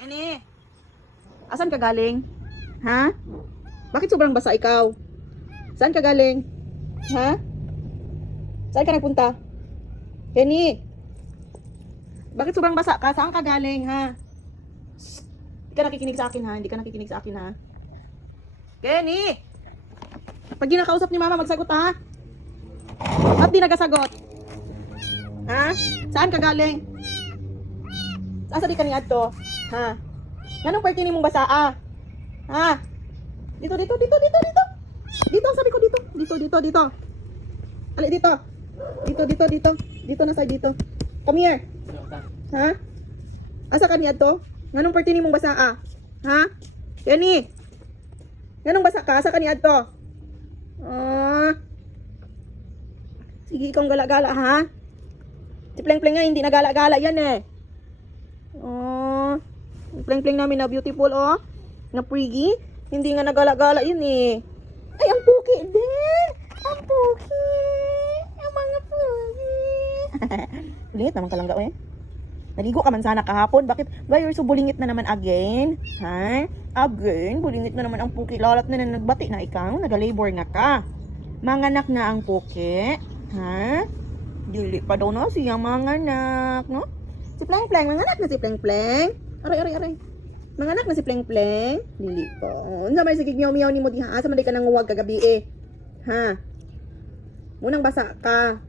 Kenny, asan ka galing? Ha? Bakit sobrang basa ikaw? Saan ka galing? Ha? Saan ka nagpunta? Kenny, bakit sobrang basa ka? Saan ka galing, ha? Hindi ka nakikinig sa akin, ha? Hindi ka nakikinig sa akin, ha? Kenny! Pag ginakausap ni mama, magsagot, ha? Ba't di nagasagot? Ha? Saan ka galing? Saan sa di ka ni Adto? Ha? Ganong parte ni mong basa, Ha? Dito. Dito ang sabi ko, dito. Dito. Ali, dito. Dito. Dito na side dito. Come here. Ha? Asa ka ni Adto? Ganong parte ni mong basa, Ha? Kenny! Ganong basa ka? Asa ka ni Adto? Sige, ikaw ang gala-gala, ha? Si Pleng-Pleng nga, hindi na gala-gala yan, eh. Pleng-Pleng namin na beautiful, na pretty. Hindi nga nagala-gala yun, eh. Ay, ang puki din! Ang puki! Ang mga puki! Bulingit naman ka lang gawin. Naligo ka man sana kahapon. Bakit? Why you're so bulingit na naman again? Ha? Again? Bulingit na naman ang puki. Lalat na nagbati na ikaw. Nagalabor nga ka. Manganak na ang puki. Ha? Dili pa daw no siyang manganak, no? Si Pleng-Pleng, manganak na si Pleng-Pleng. Aray. Manganak na si Pleng-Pleng. Dili pa. Unsa may sige miyaw-miyaw nimo diha? Asa man di ka nang uwag kagabi eh. Ha? Munang basa ka.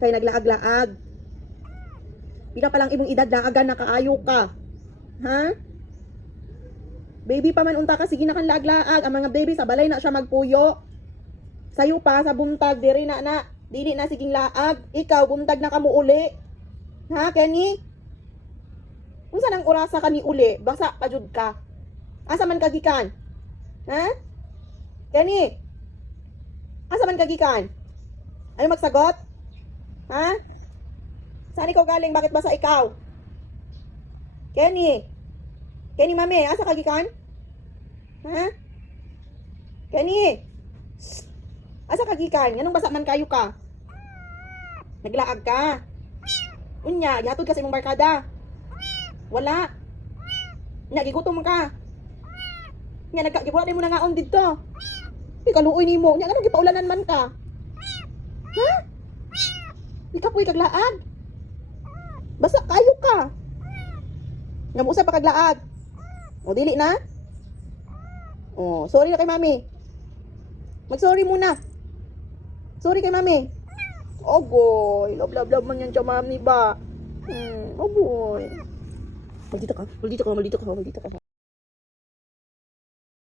Kay naglaag-laag. Pila pa lang imong edad laagan na kaayo ka. Ha? Baby pa man unta ka sige na kan laag-laag. Ang mga baby sa balay na siya magpuyo. Sayo pa sa buntag diri na. Dili na siging laag. Ikaw buntag na kamo uli. Ha, Kenny? Unsa nang orasa ka ni uli? Basa pa jud ka. Asa man kagikan? Ha? Kenny? Asa man kagikan? Ayaw magsagot? Ha? Saan ikaw galing? Bakit basa ikaw? Kenny? Kenny, mami, asa kagikan? Ha? Kenny? Asa kagikan? Anong basa man kayo ka? Naglaag ka? Unya, gihatod ka sa imong barkada? Wala. Nya, gigutom ka? Nya, nagkagibuhat mo na ngaon dito. Ikaluoy nimo. Nya, anong gipaulanan man ka? Ha? Ikapoy kaglaag? Basta kayo ka. Nga mo usap pa kaglaag. O, dili na? O, sorry na kay mami. Mag-sorry muna. Sorry kay mami. Oh boy, love man yan siya mami ba? Oh boy. Maldito ka.